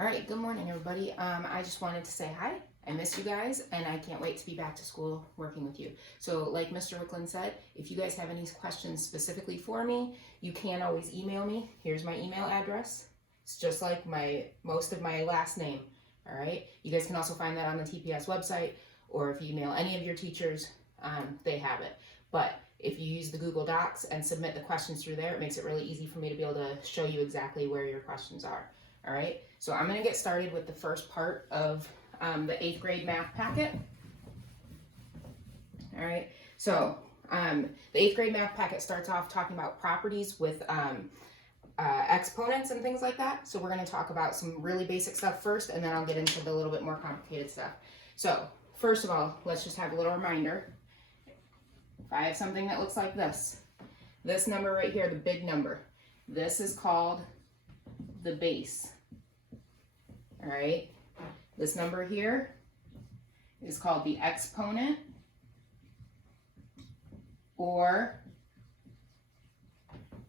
All right, good morning, everybody. I just wanted to say hi. I miss you guys, and I can't wait to be back to school working with you. So like Mr. Wicklund said, if you guys have any questions specifically for me, you can always email me. Here's my email address. It's just like most of my last name, all right? You guys can also find that on the TPS website, or if you email any of your teachers, they have it. But if you use the Google Docs and submit the questions through there, it makes it really easy for me to be able to show you exactly where your questions are. All right, so I'm going to get started with the first part of the 8th grade math packet. All right, so the 8th grade math packet starts off talking about properties with exponents and things like that. So we're going to talk about some really basic stuff first, and then I'll get into the little bit more complicated stuff. So first of all, let's just have a little reminder. If I have something that looks like this number right here, the big number, this is called the base. All right, this number here is called the exponent, or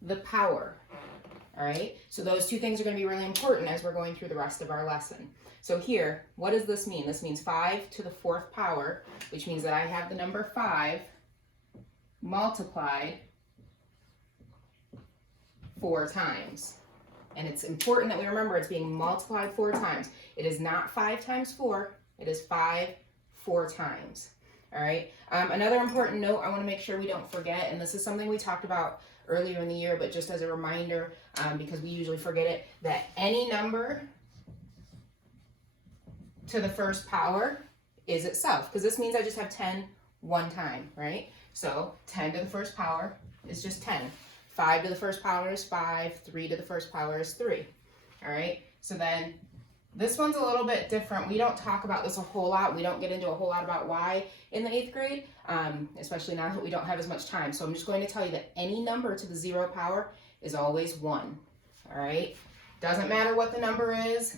the power. All right, so those two things are going to be really important as we're going through the rest of our lesson. So here, what does this mean? This means 5 to the 4th power, which means that I have the number 5 multiplied 4 times. And it's important that we remember it's being multiplied 4 times. It is not 5 times 4, it is 5 4 times. All right, another important note I want to make sure we don't forget, and this is something we talked about earlier in the year, but just as a reminder, because we usually forget it, that any number to the 1st power is itself, because this means I just have 10 one time, right? So 10 to the 1st power is just 10. 5 to the 1st power is 5, 3 to the 1st power is 3, all right? So then this one's a little bit different. We don't talk about this a whole lot. We don't get into a whole lot about why in the 8th grade, especially now that we don't have as much time. So I'm just going to tell you that any number to the 0 power is always 1, all right? Doesn't matter what the number is.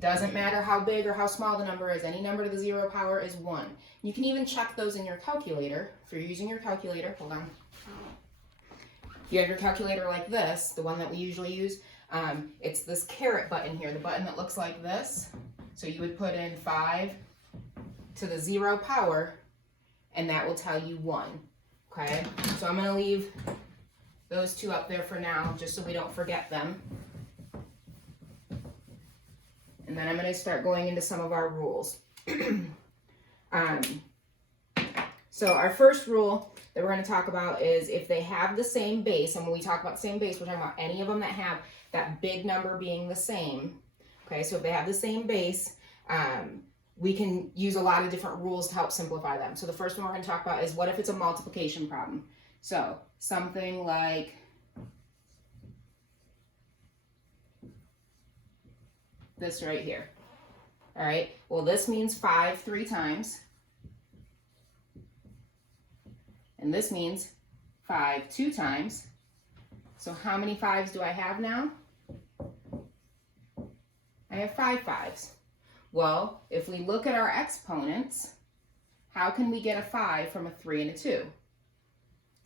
Doesn't matter how big or how small the number is. Any number to the 0 power is 1. You can even check those in your calculator. If you're using your calculator, hold on. If you have your calculator like this, the one that we usually use, it's this caret button here, the button that looks like this. So you would put in 5 to the 0 power, and that will tell you 1, okay? So I'm going to leave those two up there for now, just so we don't forget them. And then I'm going to start going into some of our rules. So our first rule that we're going to talk about is if they have the same base, and when we talk about the same base, we're talking about any of them that have that big number being the same. Okay, so if they have the same base, we can use a lot of different rules to help simplify them. So the first one we're going to talk about is what if it's a multiplication problem? So something like this right here. All right, well, this means 5 3 times. And this means 5 2 times. So how many 5s do I have now? I have 5 5s. Well, if we look at our exponents, how can we get a 5 from a 3 and a 2?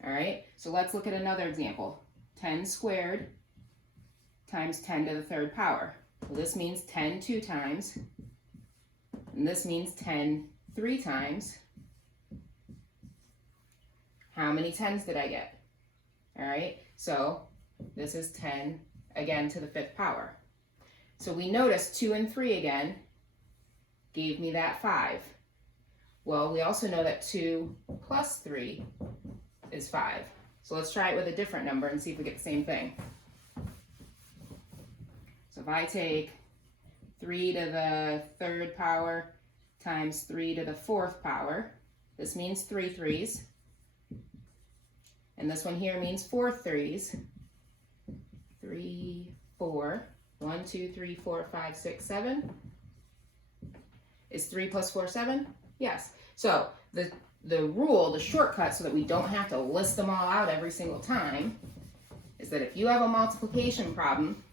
All right, so let's look at another example. 10 squared times 10 to the 3rd power. Well, this means 10 2 times, and this means 10 3 times. How many 10s did I get? All right, so this is 10 again to the 5th power. So we notice 2 and 3 again gave me that 5. Well, we also know that 2 plus 3 is 5. So let's try it with a different number and see if we get the same thing. So if I take 3 to the 3rd power times 3 to the 4th power, this means 3 3s. And this one here means 4 3s. 3, 4. 1, 2, 3, 4, 5, 6, 7. Is 3 plus 4 7? Yes. So the rule, the shortcut, so that we don't have to list them all out every single time, is that if you have a multiplication problem,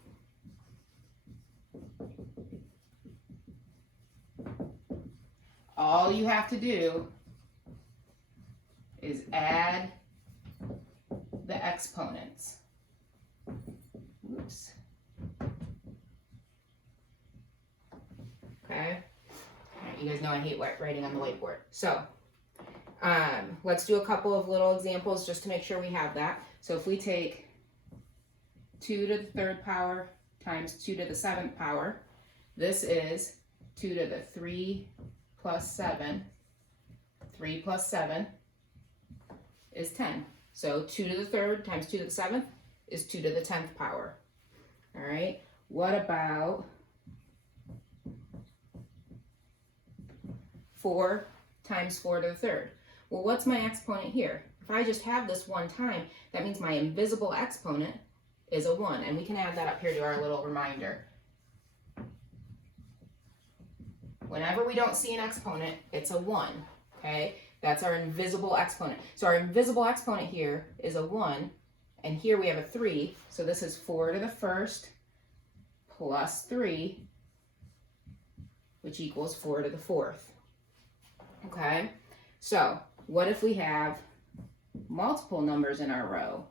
all you have to do is add the exponents. Oops. You guys know I hate writing on the whiteboard. So let's do a couple of little examples just to make sure we have that. So if we take 2 to the 3rd power times 2 to the 7th power, this is 2 to the 3 plus 7. 3 plus 7 is 10. So 2 to the 3rd times 2 to the 7th is 2 to the 10th power. All right, what about 4 times 4 to the 3rd? Well, what's my exponent here? If I just have this one time, that means my invisible exponent is a 1, and we can add that up here to our little reminder. Whenever we don't see an exponent, it's a 1, okay? That's our invisible exponent. So our invisible exponent here is a 1, and here we have a 3, so this is 4 to the 1st plus 3, which equals 4 to the 4th, okay? So what if we have multiple numbers in our row?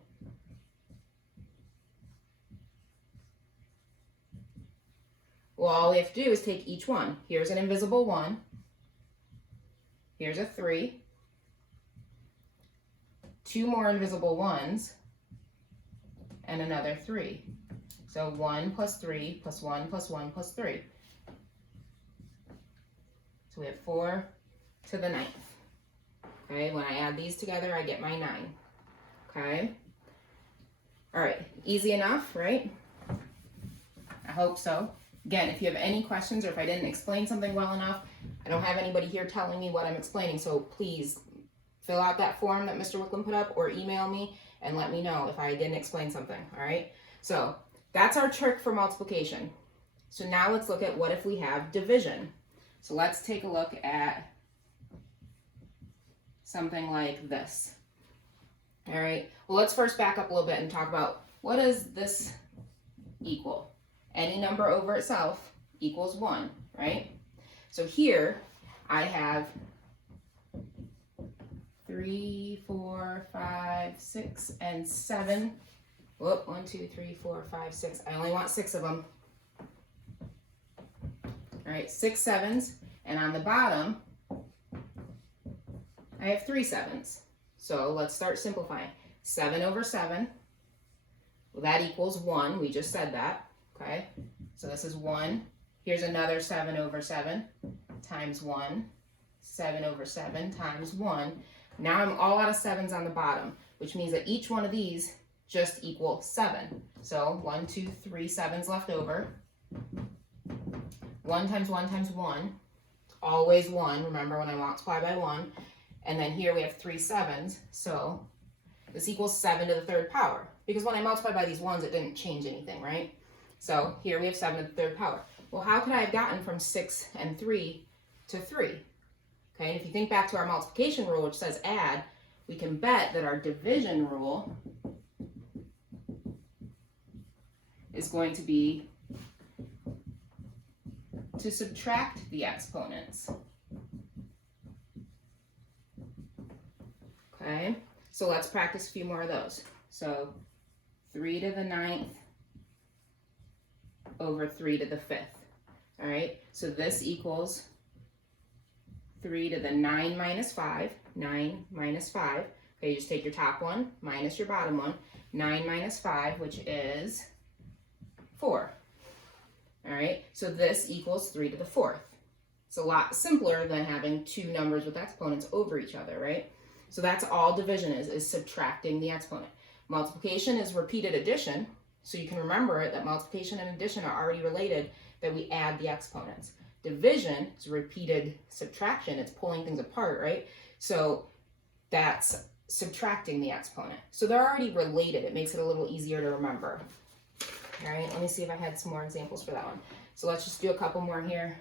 Well, all we have to do is take each one. Here's an invisible 1. Here's a 3. 2 more invisible 1s. And another 3. So 1 plus 3 plus 1 plus 1 plus 3. So we have 4 to the 9th. Okay, when I add these together, I get my 9. Okay? All right, easy enough, right? I hope so. Again, if you have any questions or if I didn't explain something well enough, I don't have anybody here telling me what I'm explaining, so please fill out that form that Mr. Wicklund put up or email me and let me know if I didn't explain something, all right? So that's our trick for multiplication. So now let's look at what if we have division. So let's take a look at something like this. All right, well, let's first back up a little bit and talk about what does this equal? Any number over itself equals 1, right? So here I have 3, 4, 5, 6, and 7. Whoop, 1, 2, 3, 4, 5, 6. I only want 6 of them. All right, 6 7s, and on the bottom, I have 3 7s. So let's start simplifying. 7 over 7, well, that equals 1. We just said that. Okay, so this is 1. Here's another 7 over 7 times 1. 7 over 7 times 1. Now I'm all out of 7s on the bottom, which means that each one of these just equal 7. So 1, 2, 3 7s left over. 1 times 1 times 1. It's always 1, remember when I multiply by 1. And then here we have 3 7s, so this equals 7 to the 3rd power. Because when I multiply by these 1s, it didn't change anything, right? So here we have 7 to the 3rd power. Well, how could I have gotten from 6 and 3 to 3? Okay, and if you think back to our multiplication rule, which says add, we can bet that our division rule is going to be to subtract the exponents. Okay, so let's practice a few more of those. So 3 to the 9th over 3 to the 5th. All right, so this equals 3 to the 9 minus 5. 9 minus 5. Okay, you just take your top one minus your bottom one. 9 minus 5, which is 4. All right, so this equals 3 to the 4th. It's a lot simpler than having two numbers with exponents over each other, right? So that's all division is subtracting the exponent. Multiplication is repeated addition, so you can remember it that multiplication and addition are already related, that we add the exponents. Division is repeated subtraction, it's pulling things apart, right? So that's subtracting the exponent. So they're already related, it makes it a little easier to remember. All right, let me see if I had some more examples for that one. So let's just do a couple more here.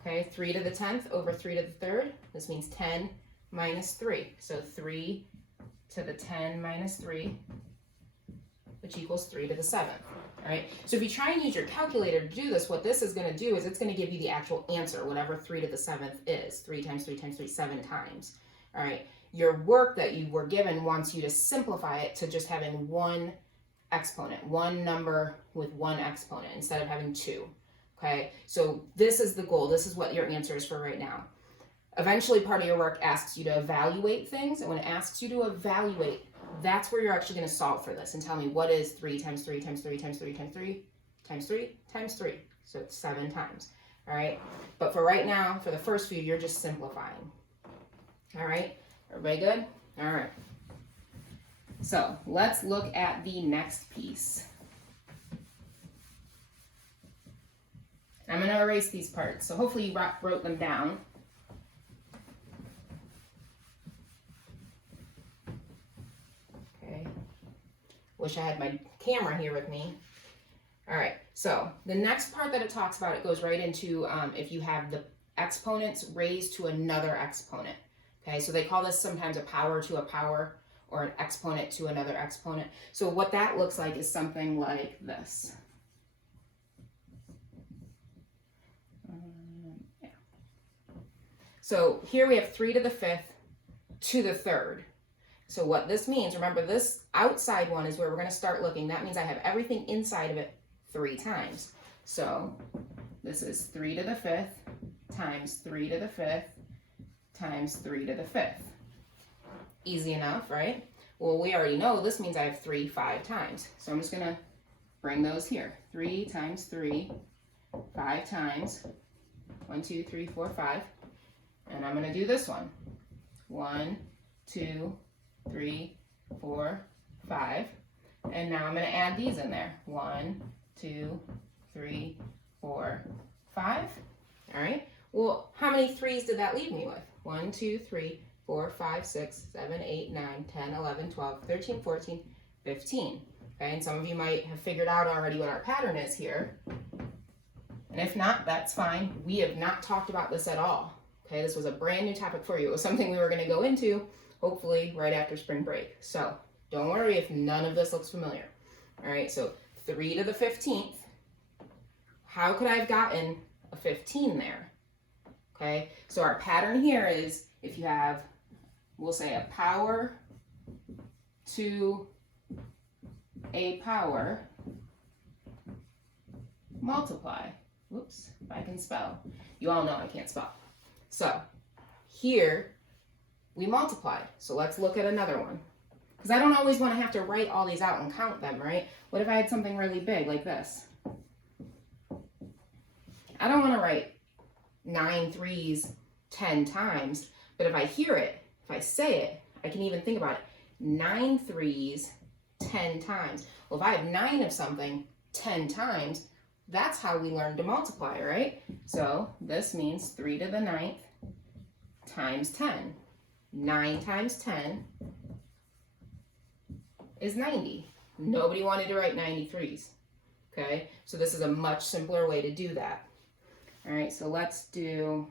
Okay, 3 to the 10th over 3 to the 3rd. This means 10 minus 3. So 3 to the 10 minus 3, which equals 3 to the 7th. All right, so if you try and use your calculator to do this, what this is going to do is it's going to give you the actual answer, whatever 3 to the 7th is. 3 times 3 times 3, 7 times. All right, your work that you were given wants you to simplify it to just having one exponent, one number with one exponent instead of having two. Okay, so this is the goal. This is what your answer is for right now. Eventually, part of your work asks you to evaluate things, and when it asks you to evaluate, that's where you're actually going to solve for this and tell me what is 3 times 3 times 3 times 3 times 3 times 3 times 3. So it's 7 times. All right, but for right now, for the first few, you're just simplifying. All right, everybody good? All right. So let's look at the next piece. I'm going to erase these parts, so hopefully you wrote them down. Okay. Wish I had my camera here with me. All right, so the next part that it talks about, it goes right into if you have the exponents raised to another exponent. Okay, so they call this sometimes a power to a power or an exponent to another exponent. So what that looks like is something like this. Yeah. So here we have 3 to the 5th to the 3rd. So what this means, remember this outside one is where we're going to start looking. That means I have everything inside of it 3 times. So this is 3 to the 5th times 3 to the 5th times 3 to the 5th. Easy enough, right? Well, we already know this means I have 3 5 times. So I'm just going to bring those here. 3 times 3, 5 times. 1, 2, 3, 4, 5. And I'm going to do this one. 1, 2, 3, 4, 5. And now I'm going to add these in there. 1, 2, 3, 4, 5. All right. Well, how many 3s did that leave me with? 1, 2, 3, 4, 5, 6, 7, 8, 9, 10, 11, 12, 13, 14, 15. Okay, and some of you might have figured out already what our pattern is here. And if not, that's fine. We have not talked about this at all. Okay, this was a brand new topic for you. It was something we were going to go into, hopefully, right after spring break. So don't worry if none of this looks familiar. All right, so 3 to the 15th. How could I have gotten a 15 there? Okay, so our pattern here is if you have, we'll say a power to a power, multiply. Whoops, if I can spell. You all know I can't spell. So here we multiply. So let's look at another one. Because I don't always want to have to write all these out and count them, right? What if I had something really big like this? I don't want to write 9 3s 10 times, but if I hear it, if I say it, I can even think about it. 9 3s 10 times. Well, if I have 9 of something 10 times, that's how we learn to multiply, right? So this means 3 to the 9th times 10. 9 times 10 is 90. Nobody wanted to write 93s. Okay, so this is a much simpler way to do that. All right, so let's do,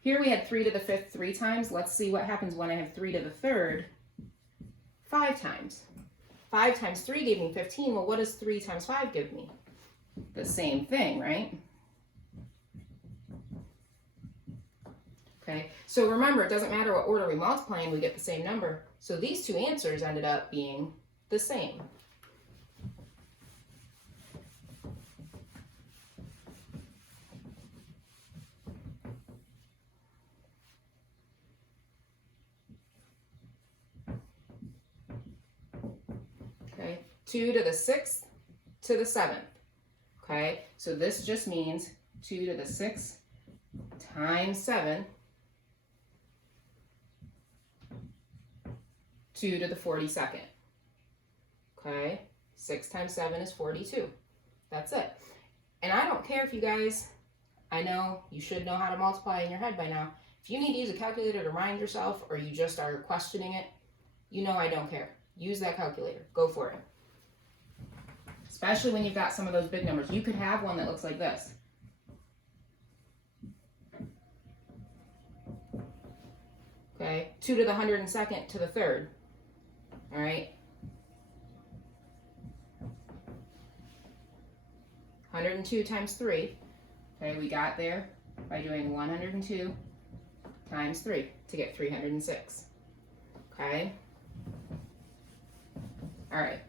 here we had 3 to the 5th 3 times. Let's see what happens when I have 3 to the 3rd 5 times. 5 times 3 gave me 15. Well, what does 3 times 5 give me? The same thing, right? Okay, so remember, it doesn't matter what order we multiply in, we get the same number. So these two answers ended up being the same. Okay, 2 to the 6th to the 7th. Okay, so this just means 2 to the 6th times 7, 2 to the 42nd. Okay, 6 times 7 is 42. That's it. And I don't care if you guys, I know you should know how to multiply in your head by now. If you need to use a calculator to remind yourself or you just are questioning it, you know I don't care. Use that calculator. Go for it. Especially when you've got some of those big numbers. You could have one that looks like this. Okay, 2 to the 102nd to the 3rd. All right. 102 times 3. Okay, we got there by doing 102 times 3 to get 306. Okay. All right.